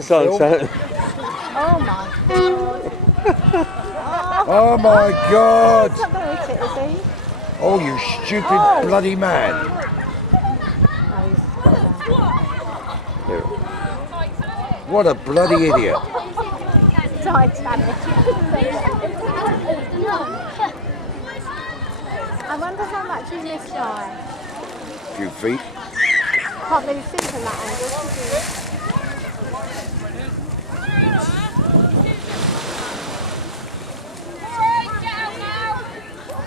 So, Oh my god. Oh my God! He's not going to eat it, is he? Oh, you stupid bloody man! No, he's What a bloody idiot! Titanic. I wonder how much is this guy? A few feet. Can't really see from that angle, can you?